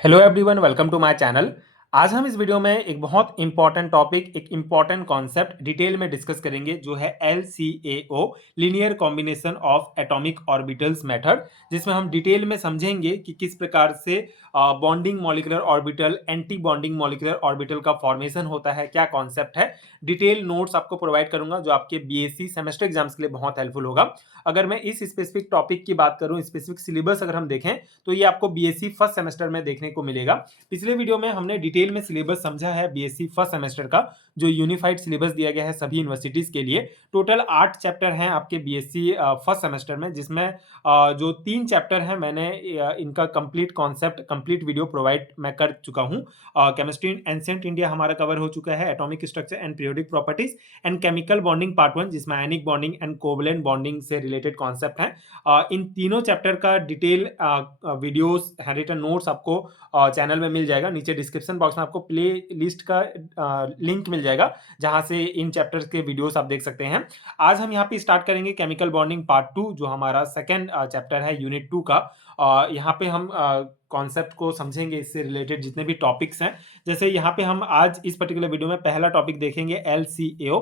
Hello everyone, welcome to my channel. आज हम इस वीडियो में एक बहुत इंपॉर्टेंट टॉपिक, एक इंपॉर्टेंट कॉन्सेप्ट डिटेल में डिस्कस करेंगे, जो है LCAO, linear combination of atomic orbitals method, जिसमें हम डिटेल में समझेंगे कि किस प्रकार से bonding molecular orbital, anti bonding molecular orbital का फॉर्मेशन होता है, क्या कॉन्सेप्ट है। डिटेल नोट्स आपको प्रोवाइड करूंगा जो आपके BSc सेमेस्टर एग्जाम्स के लिए बहुत हेल्पफुल होगा। अगर मैं इस स्पेसिफिक टॉपिक की बात करूं, स्पेसिफिक सिलेबस अगर हम देखें, तो ये आपको BSc फर्स्ट सेमेस्टर में देखने को मिलेगा। पिछले वीडियो में हमने डिटेल में सिलेबस समझा है BSc फर्स्ट सेमेस्टर का, जो यूनिफाइड सिलेबस दिया गया है सभी यूनिवर्सिटीज के लिए। टोटल 8 चैप्टर हैं आपके BSc फर्स्ट सेमेस्टर में, जिसमें जो 3 चैप्टर हैं मैंने इनका complete concept, complete video provide मैं कर चुका हूं। केमिस्ट्री इन एंशिएंट इंडिया हमारा कवर हो चुका है, atomic structure and periodic properties and chemical bonding part 1, जिसमें ionic bonding and covalent bonding से रिलेटेड कॉन्सेप्ट है। इन तीनों चैप्टर का डिटेल वीडियोस, हैंडरिटन नोट्स आपको चैनल में मिल जाएगा। नीचे डिस्क्रिप्शन बॉक्स में आपको प्ले लिस्ट का लिंक मिल जाएगा, जहां से इन चैप्टर्स के वीडियोस आप देख सकते हैं। आज हम यहाँ पे स्टार्ट करेंगे केमिकल बॉन्डिंग पार्ट 2, जो हमारा सेकेंड चैप्टर है यूनिट 2 का। यहाँ पे हम कॉन्सेप्ट को समझेंगे, इससे रिलेटेड जितने भी टॉपिक्स हैं। जैसे यहाँ पे हम आज इस पर्टिकुलर वीडियो में पहला टॉपिक देखेंगे LCAO,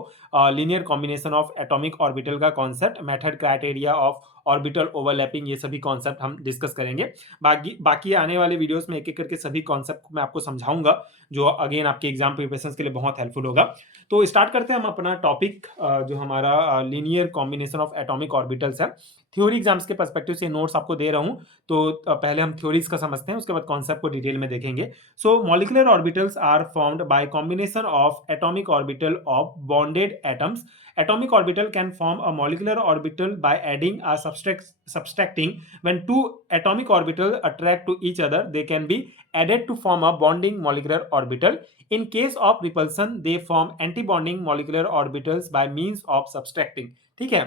linear combination of atomic orbital का concept, method, criteria of orbital overlapping, ये सभी कॉन्सेप्ट हम डिस्कस करेंगे। बाकी आने वाले वीडियोस में एक एक करके सभी कॉन्सेप्ट को मैं आपको समझाऊंगा, जो अगेन आपके एग्जाम प्रिपरेशन के लिए बहुत हेल्पफुल होगा। तो स्टार्ट करते हैं हम अपना टॉपिक, जो हमारा linear combination of atomic orbitals है। थ्योरी एग्जाम्स के पर्सपेक्टिव से नोट्स आपको दे रहा हूं, तो पहले हम थ्योरीज का समझते हैं, उसके बाद कॉन्सेप्ट को डिटेल में देखेंगे। So molecular orbitals are formed by combination of atomic orbital of bonded atoms. Atomic orbital can form a molecular orbital by adding a subtracting. When two atomic orbitals attract to each other, they can be added to form a bonding molecular orbital. In case of repulsion, they form antibonding molecular orbitals by means of subtracting. ठीक है,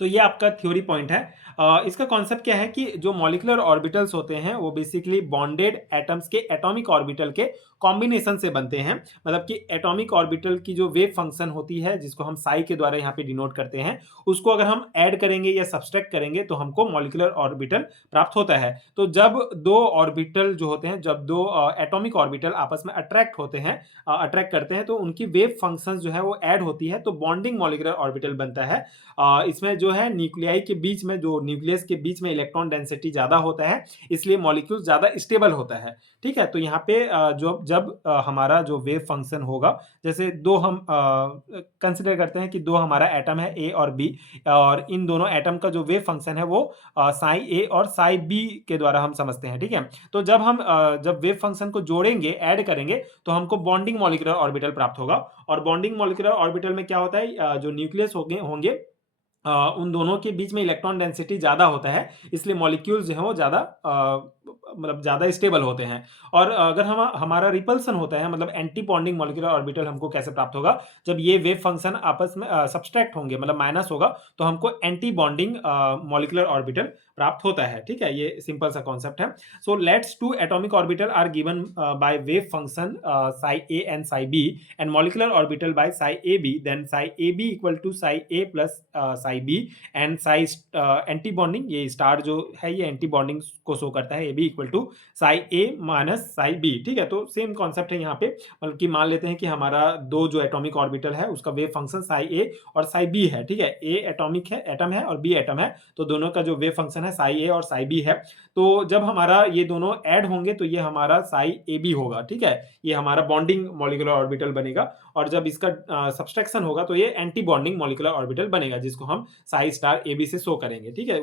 तो ये आपका theory point है। इसका concept क्या है कि जो मॉलिक्यूलर ऑर्बिटल्स होते हैं वो बेसिकली बॉन्डेड एटम्स के एटॉमिक ऑर्बिटल के कॉम्बिनेशन से बनते हैं। मतलब कि एटॉमिक ऑर्बिटल की जो वेव फंक्शन होती है, जिसको हम साई के द्वारा यहाँ पे डिनोट करते हैं, उसको अगर हम ऐड करेंगे या सब्सट्रैक्ट करेंगे तो हमको मॉलिक्यूलर ऑर्बिटल प्राप्त होता है। तो जब दो ऑर्बिटल जो होते हैं, जब दो एटॉमिक ऑर्बिटल आपस में अट्रैक्ट होते हैं, अट्रैक्ट करते हैं, तो उनकी वेव फंक्शन जो है वो ऐड होती है, तो बॉन्डिंग मॉलिक्यूलर ऑर्बिटल बनता है। इसमें जो है न्यूक्लियाई के बीच में, जो न्यूक्लियस के बीच में इलेक्ट्रॉन डेंसिटी ज्यादा होता है, इसलिए मॉलिक्यूल ज्यादा स्टेबल होता है। ठीक है, तो यहाँ पे जो जब हमारा जो वेव फंक्शन होगा, जैसे दो हम कंसिडर करते हैं कि दो हमारा एटम है A और B, और इन दोनों एटम का जो वेव फंक्शन है वो साई A और साई B के द्वारा हम समझते हैं। ठीक है, तो जब हम जब वेव फंक्शन को जोड़ेंगे, ऐड करेंगे, तो हमको बॉन्डिंग मॉलिक्यूलर ऑर्बिटल प्राप्त होगा। और बॉन्डिंग मॉलिक्यूलर ऑर्बिटल में क्या होता है, जो न्यूक्लियस होंगे होंगे उन दोनों के बीच में इलेक्ट्रॉन डेंसिटी ज़्यादा होता है, इसलिए मॉलिक्यूल्स जो हैं वो ज़्यादा मतलब ज़्यादा स्टेबल होते हैं। और अगर हम हमारा रिपल्सन होता है, मतलब एंटी बॉन्डिंग मॉलिक्यूलर ऑर्बिटल हमको कैसे प्राप्त होगा, जब ये वेव फंक्शन आपस में सब्सट्रैक्ट होंगे, मतलब माइनस होगा, तो हमको एंटी बॉन्डिंग मॉलिक्यूलर ऑर्बिटल प्राप्त होता है। ठीक है, ये सिंपल सा कॉन्सेप्ट है। So let's to atomic orbital are given by wave function psi A and psi B, and molecular orbital by psi A B, then psi A B equal to psi A plus psi B, and psi anti bonding, ये star जो है ये anti bonding को show करता है, A B equal to psi A minus psi B. ठीक है, तो सेम कॉन्सेप्ट है यहाँ पे। मतलब कि मान लेते हैं कि हमारा दो जो एटॉमिक ऑर्बिटल है उसका वेव फंक्शन साई ए और साई बी है। ठीक है, ए एटॉमिक है, एटम है, और बी एटम है, तो दोनों का जो वेव फंक्शन है साई ए और साई बी है। तो जब हमारा ये दोनों ऐड होंगे तो ये हमारा साई ए बी होगा। ठीक है, ये हमारा बॉन्डिंग मॉलिक्यूलर ऑर्बिटल बनेगा, और जब इसका सब्सट्रैक्शन होगा तो ये एंटी बॉन्डिंग मॉलिक्यूलर ऑर्बिटल बनेगा, जिसको हम साई स्टार ए बी से शो करेंगे। ठीक है,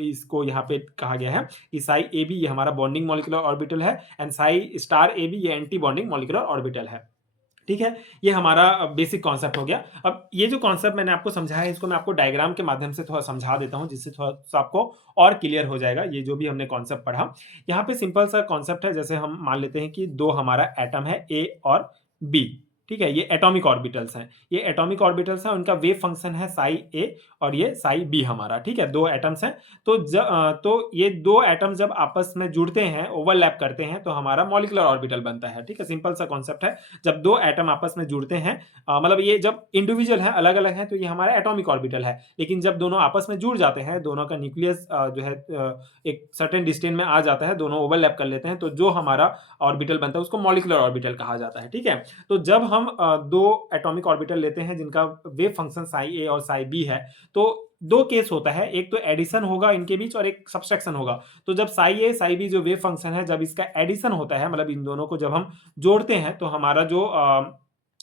इसको यहाँ पे कहा गया है कि साई ए बी ये हमारा बॉन्डिंग मॉलिक्यूलर ऑर्बिटल है, and psi star A B ये एंटी बॉन्डिंग मॉलिक्यूलर ऑर्बिटल है। ठीक है, ये हमारा बेसिक कॉन्सेप्ट हो गया। अब ये जो कॉन्सेप्ट मैंने आपको समझाया है, इसको मैं आपको डायग्राम के माध्यम से थोड़ा समझा देता हूं, जिससे थोड़ा सा आपको और क्लियर हो जाएगा ये जो भी हमने कॉन्सेप्ट पढ़ा। यहाँ पे सिंपल सा कॉन्सेप्ट है, जैसे हम मान लेते हैं कि दो हमारा एटम है A और B। ठीक है, ये एटॉमिक ऑर्बिटल्स हैं, ये एटॉमिक ऑर्बिटल्स हैं, उनका वेव फंक्शन है साई ए और ये साई बी हमारा, ठीक है, 2 एटम्स हैं। तो ये 2 एटम्स जब आपस में जुड़ते हैं, ओवरलैप करते हैं, तो हमारा मॉलिक्यूलर ऑर्बिटल बनता है, ठीक है, सिंपल सा कॉन्सेप्ट है। जब 2 एटम आपस में जुड़ते हैं, मतलब ये जब इंडिविजुअल है, अलग-अलग हैं, तो ये हमारा एटॉमिक ऑर्बिटल है। लेकिन जब दोनों आपस में जुड़ जाते हैं, दोनों का न्यूक्लियस जो है एक सर्टेन डिस्टेंस में आ जाता है, दोनों ओवरलैप कर लेते हैं, तो जो हमारा ऑर्बिटल बनता है उसको मॉलिक्यूलर ऑर्बिटल कहा जाता है, ठीक है। तो जब हम 2 एटॉमिक ऑर्बिटल लेते हैं जिनका वेव फंक्शन साई ए और साई बी है, तो 2 केस होता है, एक तो एडिशन होगा इनके बीच और एक सब्सट्रैक्शन होगा। तो जब साई ए साई बी जो वेव फंक्शन है, जब इसका एडिशन होता है, मतलब इन दोनों को जब हम जोड़ते हैं, तो हमारा जो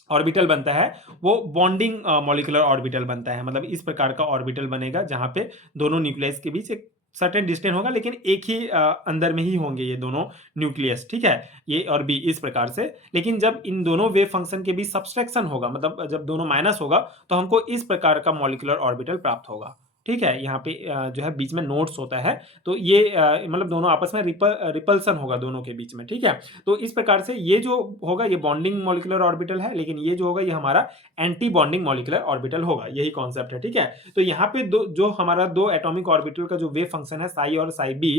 ऑर्बिटल बनता है वो बॉन्डिंग मॉलिक्यूलर ऑर्बिटल बनता है। मतलब इस प्रकार का ऑर्बिटल बनेगा जहां पे दोनों न्यूक्लियस के बीच एक सर्टेन डिस्टेंस होगा, लेकिन एक ही अंदर में ही होंगे ये दोनों न्यूक्लियस, ठीक है, ए और बी इस प्रकार से। लेकिन जब इन दोनों वेव फंक्शन के बीच सब्सट्रैक्शन होगा, मतलब जब दोनों माइनस होगा, तो हमको इस प्रकार का मॉलिक्यूलर ऑर्बिटल प्राप्त होगा, ठीक है। यहाँ पे जो है बीच में नोड्स होता है, तो ये मतलब दोनों आपस में रिपल्सन होगा दोनों के बीच में, ठीक है। तो इस प्रकार से ये जो होगा ये बॉन्डिंग मॉलिक्यूलर ऑर्बिटल है, लेकिन ये जो होगा ये हमारा एंटी बॉन्डिंग मॉलिक्यूलर ऑर्बिटल होगा, यही कॉन्सेप्ट है, ठीक है। तो यहाँ पे जो हमारा 2 एटॉमिक ऑर्बिटल का जो वेव फंक्शन है साई और साई बी,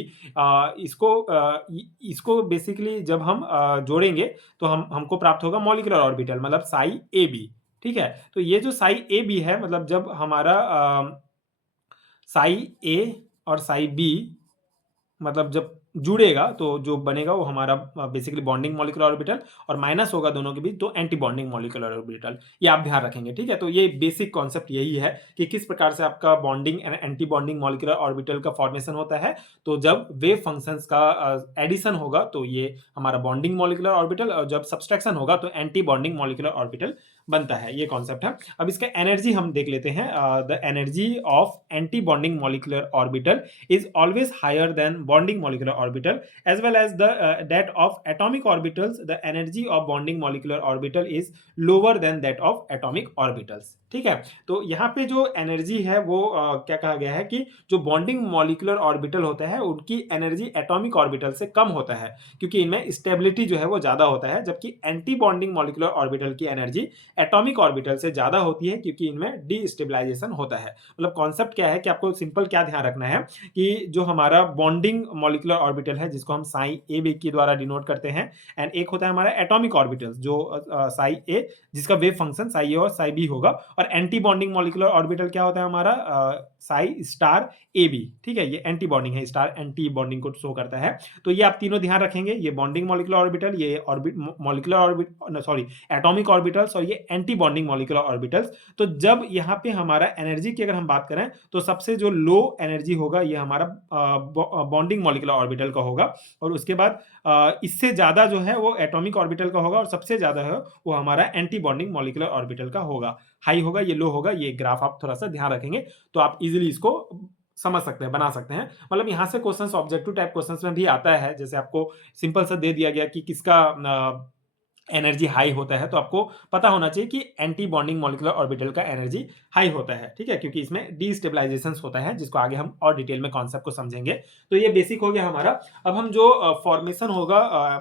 इसको बेसिकली जब हम जोड़ेंगे, तो हमको प्राप्त होगा मॉलिक्यूलर ऑर्बिटल, मतलब साई ए बी, ठीक है। तो ये जो साई ए बी है, मतलब जब हमारा साई ए और साई बी मतलब जब जुड़ेगा, तो जो बनेगा वो हमारा बेसिकली बॉन्डिंग मॉलिक्यूलर ऑर्बिटल, और माइनस होगा दोनों के बीच तो एंटी बॉन्डिंग मॉलिक्यूलर ऑर्बिटल। ये आप ध्यान रखेंगे, ठीक है। तो ये बेसिक कॉन्सेप्ट यही है कि किस प्रकार से आपका bonding and anti bonding molecular orbital का फॉर्मेशन होता है। तो जब वेव फंक्शंस का एडिशन होगा तो ये हमारा बॉन्डिंग मॉलिक्यूलर ऑर्बिटल, और जब सब्सट्रैक्शन होगा तो एंटी बॉन्डिंग मॉलिक्यूलर ऑर्बिटल बनता है, ये कॉन्सेप्ट है। अब इसका एनर्जी हम देख लेते हैं। The energy of anti bonding molecular orbital is always higher than bonding molecular orbital, as well as the that of atomic orbitals. The energy of bonding molecular orbital is lower than that of atomic orbitals, ठीक है। तो यहाँ पे जो energy है वो क्या कहा गया है कि जो बॉन्डिंग मॉलिक्यूलर ऑर्बिटल होता है उनकी एनर्जी एटॉमिक ऑर्बिटल से कम होता है, क्योंकि इनमें स्टेबिलिटी जो है वो ज़्यादा होता है, जबकि एंटी बॉन्डिंग मॉलिक्यूलर ऑर्बिटल की एनर्जी एटॉमिक ऑर्बिटल से ज़्यादा होती है, क्योंकि इनमें डीस्टेबलाइजेशन होता है। मतलब कॉन्सेप्ट क्या है कि आपको सिंपल क्या ध्यान रखना है कि जो हमारा बॉन्डिंग मॉलिक्यूलर ऑर्बिटल है, जिसको हम साई ए बी के द्वारा डिनोट करते हैं, एंड एक होता है हमारा एटॉमिक ऑर्बिटल जो साई ए, जिसका वेव फंक्शन साई ए और साई बी होगा, और एंटी बॉन्डिंग मॉलिक्यूलर ऑर्बिटल क्या होता है हमारा साई स्टार ए बी, ठीक है। ये एंटी बॉन्डिंग है, स्टार एंटी बॉन्डिंग को शो करता है। तो ये आप तीनों ध्यान रखेंगे, ये बॉन्डिंग मॉलिक्यूलर ऑर्बिटल, ये orbit molecular orbit sorry atomic orbitals, और ये एंटी बॉन्डिंग मॉलिक्यूलर ऑर्बिटल्स। तो जब यहाँ पे हमारा एनर्जी की अगर हम बात करें, तो सबसे जो लो एनर्जी होगा ये हमारा बॉन्डिंग मॉलिक्यूलर ऑर्बिटल का होगा, और उसके बाद इससे ज़्यादा जो है वो एटॉमिक ऑर्बिटल का होगा, और सबसे ज़्यादा है वो हमारा एंटी बॉन्डिंग मॉलिक्यूलर ऑर्बिटल का होगा। हाई होगा, ये लो होगा, ये ग्राफ आप थोड़ा सा ध्यान रखेंगे तो आप इजीली इसको समझ सकते हैं, बना सकते हैं। मतलब यहाँ से क्वेश्चंस ऑब्जेक्टिव टाइप क्वेश्चंस में भी आता है, जैसे आपको सिंपल सा दे दिया गया कि किसका एनर्जी हाई होता है, तो आपको पता होना चाहिए कि एंटी बॉन्डिंग मॉलिक्यूलर ऑर्बिटल का एनर्जी हाई होता है, ठीक है, क्योंकि इसमें डीस्टेबलाइजेशन होता है, जिसको आगे हम और डिटेल में कॉन्सेप्ट को समझेंगे। तो ये बेसिक हो गया हमारा। अब हम जो फॉर्मेशन होगा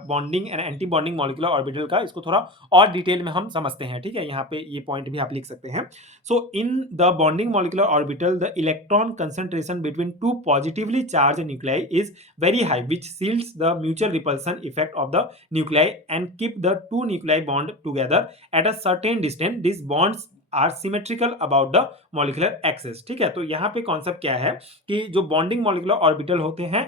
bonding and anti bonding molecular orbital का, इसको थोड़ा और डिटेल में हम समझते हैं, ठीक है। यहाँ पे ये पॉइंट भी आप लिख सकते हैं। So in the bonding molecular orbital the electron concentration between two positively charge nuclei is very high, which seals the mutual repulsion effect of the nuclei and keep the two nuclei bond together at a certain distance. These bonds are symmetrical about the molecular axis, ठीक है। तो यहाँ पे concept क्या है कि जो bonding molecular orbital होते हैं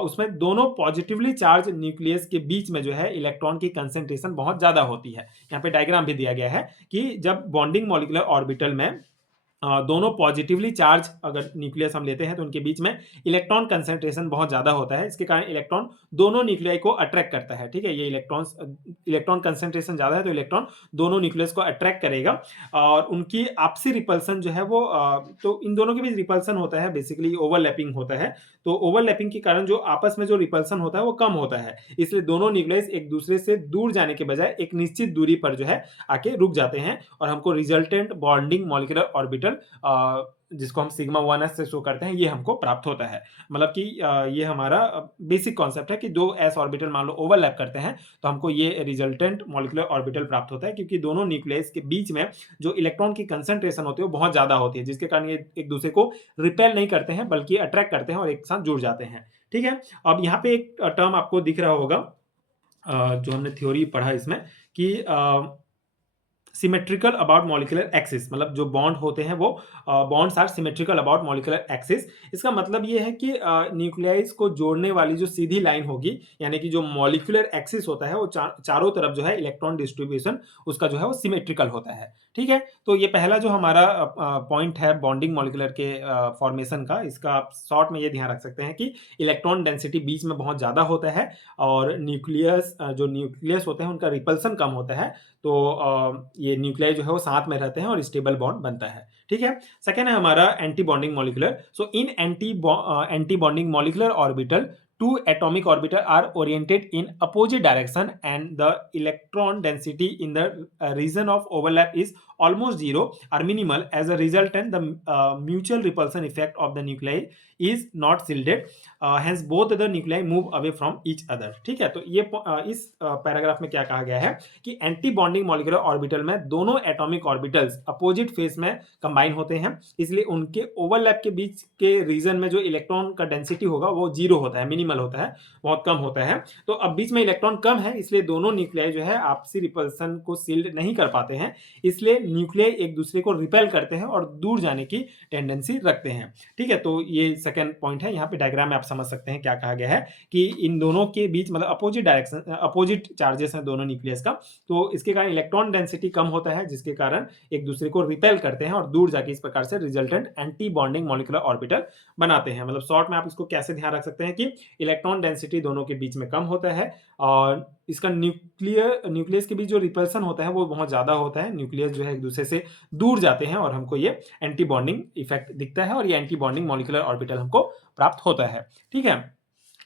उसमें दोनों पॉजिटिवली चार्ज न्यूक्लियस के बीच में जो है इलेक्ट्रॉन की कंसेंट्रेशन बहुत ज्यादा होती है। यहाँ पे डायग्राम भी दिया गया है कि जब बॉन्डिंग मॉलिक्यूलर ऑर्बिटल में दोनों पॉजिटिवली चार्ज अगर न्यूक्लियस हम लेते हैं तो उनके बीच में इलेक्ट्रॉन कंसंट्रेशन बहुत ज़्यादा होता है, इसके कारण इलेक्ट्रॉन दोनों न्यूक्लियाई को अट्रैक्ट करता है, ठीक है। ये इलेक्ट्रॉन कंसंट्रेशन ज़्यादा है तो इलेक्ट्रॉन दोनों न्यूक्लियस को अट्रैक्ट करेगा, और उनकी आपसी रिपल्सन जो है वो तो इन दोनों के बीच रिपल्सन होता है, बेसिकली ओवरलैपिंग होता है। तो ओवरलैपिंग के कारण जो आपस में जो रिपल्सन होता है वो कम होता है, इसलिए दोनों न्यूक्लियस एक दूसरे से दूर जाने के बजाय एक निश्चित दूरी पर जो है आके रुक जाते हैं, और हमको resultant bonding molecular orbital orbital जिसको हम सिग्मा 1s से शो करते हैं, ये हमको प्राप्त होता है। मतलब कि ये हमारा बेसिक कॉन्सेप्ट है कि दो s ऑर्बिटल मान लो ओवरलैप करते हैं तो हमको ये रिजल्टेंट मॉलिक्यूलर ऑर्बिटल प्राप्त होता है, क्योंकि दोनों न्यूक्लियस के बीच में जो इलेक्ट्रॉन की कंसंट्रेशन होती है वो बहुत ज़्यादा होती है, जिसके कारण ये एक दूसरे को रिपेल नहीं करते हैं बल्कि अट्रैक्ट करते हैं और एक साथ जुड़ जाते हैं। ठीक है, अब यहाँ पे एक टर्म आपको दिख रहा होगा जो हमने थ्योरी पढ़ा इसमें कि सिमेट्रिकल अबाउट मॉलिक्यूलर एक्सिस, मतलब जो बॉन्ड होते हैं वो bonds are symmetrical about molecular axis. इसका मतलब ये है कि न्यूक्लियाइज को जोड़ने वाली जो सीधी लाइन होगी, यानी कि जो मॉलिक्यूलर एक्सिस होता है वो चारों तरफ जो है इलेक्ट्रॉन डिस्ट्रीब्यूशन उसका जो है वो सिमेट्रिकल होता है। ठीक है, तो ये पहला जो हमारा पॉइंट है बॉन्डिंग मॉलिक्यूलर के फॉर्मेशन का, इसका आप शॉर्ट में ये ध्यान रख सकते हैं कि इलेक्ट्रॉन डेंसिटी बीच में बहुत ज़्यादा होता है और जो न्यूक्लियस होते हैं उनका रिपल्सन कम होता है, तो ये न्यूक्लियाई जो है वो साथ में रहते हैं और स्टेबल बॉन्ड बनता है। ठीक है, सेकेंड है हमारा anti bonding molecular. So in anti bonding molecular orbital two atomic orbital are oriented in opposite direction and the electron density in the region of overlap is almost zero or minimal. As a resultant, the mutual repulsion effect of the nuclei is not shielded, hence both the nuclei move away from each other. ठीक है, तो ये इस paragraph में क्या कहा गया है कि एंटी बॉन्डिंग मॉलिक्यूलर ऑर्बिटल में दोनों एटॉमिक ऑर्बिटल्स अपोजिट फेस में कंबाइन होते हैं, इसलिए उनके ओवरलैप के बीच के रीजन में जो इलेक्ट्रॉन का डेंसिटी होगा वो जीरो होता है, मिनिमल होता है, बहुत कम होता है। तो अब बीच में इलेक्ट्रॉन कम है, इसलिए दोनों न्यूक्लियाई जो है आपसी रिपल्सन को सील्ड नहीं कर पाते हैं, इसलिए न्यूक्लियाई एक दूसरे को रिपेल करते हैं और दूर जाने की टेंडेंसी रखते हैं। ठीक है, तो ये सेकेंड पॉइंट है। यहाँ पे डायग्राम में आप समझ सकते हैं क्या कहा गया है कि इन दोनों के बीच मतलब अपोजिट डायरेक्शन, अपोजिट चार्जेस हैं दोनों न्यूक्लियस का, तो इसके कारण इलेक्ट्रॉन डेंसिटी कम होता है, जिसके कारण एक दूसरे को रिपेल करते हैं और दूर जाके इस प्रकार से resultant anti bonding molecular orbital बनाते हैं। मतलब शॉर्ट में आप इसको कैसे ध्यान रख सकते हैं कि इलेक्ट्रॉन डेंसिटी दोनों के बीच में कम होता है और इसका न्यूक्लियस के बीच जो रिपल्सन होता है वो बहुत ज़्यादा होता है, न्यूक्लियस जो है एक दूसरे से दूर जाते हैं और हमको ये एंटी बॉन्डिंग इफेक्ट दिखता है और ये एंटी बॉन्डिंग मॉलिक्यूलर ऑर्बिटल हमको प्राप्त होता है। ठीक है,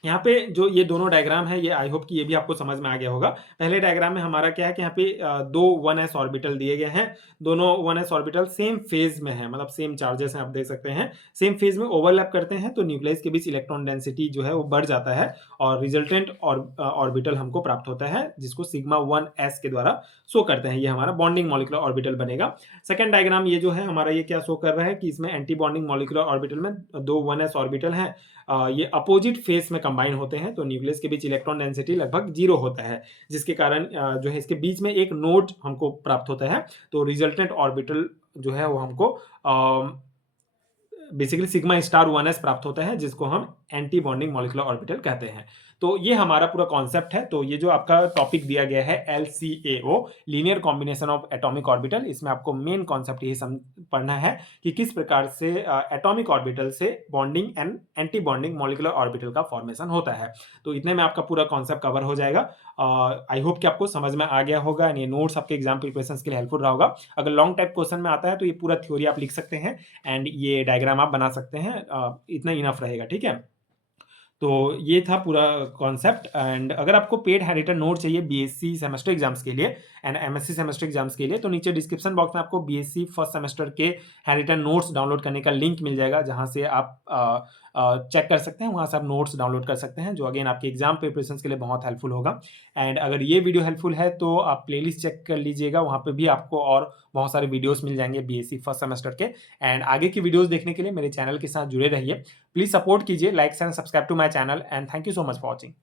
यहाँ पे जो ये दोनों डायग्राम है ये आई होप कि ये भी आपको समझ में आ गया होगा। पहले डायग्राम में हमारा क्या है कि यहाँ पे दो 1s ऑर्बिटल दिए गए हैं, दोनों 1s ऑर्बिटल सेम फेज में है, मतलब सेम चार्जेस हैं, आप देख सकते हैं सेम फेज में ओवरलैप करते हैं, तो न्यूक्लियस के बीच इलेक्ट्रॉन डेंसिटी जो है वो बढ़ जाता है और रिजल्टेंट ऑर्बिटल हमको प्राप्त होता है, जिसको सिग्मा 1s के द्वारा शो करते हैं। ये हमारा बॉन्डिंग मॉलिक्यूलर ऑर्बिटल बनेगा। सेकेंड डायग्राम ये जो है हमारा ये क्या शो कर रहा है कि इसमें एंटी बॉन्डिंग मॉलिक्यूलर ऑर्बिटल में दो 1s ऑर्बिटल हैं, ये अपोजिट फेस में कंबाइन होते हैं, तो न्यूक्लियस के बीच इलेक्ट्रॉन डेंसिटी लगभग जीरो होता है, जिसके कारण जो है इसके बीच में एक नोड हमको प्राप्त होता है, तो रिजल्टेंट ऑर्बिटल जो है वो हमको बेसिकली सिग्मा स्टार 1s प्राप्त होता है, जिसको हम एंटी बॉन्डिंग मॉलिक्यूलर ऑर्बिटल कहते हैं। तो ये हमारा पूरा कॉन्सेप्ट है। तो ये जो आपका टॉपिक दिया गया है LCAO, linear combination of atomic orbital, इसमें आपको मेन कॉन्सेप्ट यही पढ़ना है कि किस प्रकार से एटॉमिक ऑर्बिटल से bonding and anti bonding molecular orbital का फॉर्मेशन होता है। तो इतने में आपका पूरा कॉन्सेप्ट कवर हो जाएगा। आई होप कि आपको समझ में आ गया होगा, ये नोट्स आपके एग्जाम प्रिपरेशन के लिए हेल्पफुल रहा होगा। अगर लॉन्ग टाइप क्वेश्चन में आता है तो ये पूरा थ्योरी आप लिख सकते हैं एंड ये डायग्राम आप बना सकते हैं, इतना इनफ रहेगा। ठीक है, तो ये था पूरा कॉन्सेप्ट। एंड अगर आपको पेड हैंड नोट चाहिए बीएससी सेमेस्टर एग्जाम्स के लिए एंड एमएससी सेमेस्टर एग्जाम्स के लिए, तो नीचे डिस्क्रिप्शन बॉक्स में आपको बीएससी फर्स्ट सेमेस्टर के हैंड नोट्स डाउनलोड करने का लिंक मिल जाएगा, जहां से आप चेक कर सकते हैं, वहां से आप नोट्स डाउनलोड कर सकते हैं, जो अगेन आपके एग्जाम प्रिपरेशन के लिए बहुत हेल्पफुल होगा। एंड अगर ये वीडियो हेल्पफुल है तो आप प्लेलिस्ट चेक कर लीजिएगा, वहाँ पे भी आपको और बहुत सारे वीडियोस मिल जाएंगे बीएससी फर्स्ट सेमेस्टर के। एंड आगे की वीडियोस देखने के लिए मेरे चैनल के साथ जुड़े रहिए। प्लीज सपोर्ट कीजिए, like and subscribe to my channel and thank you so much for watching.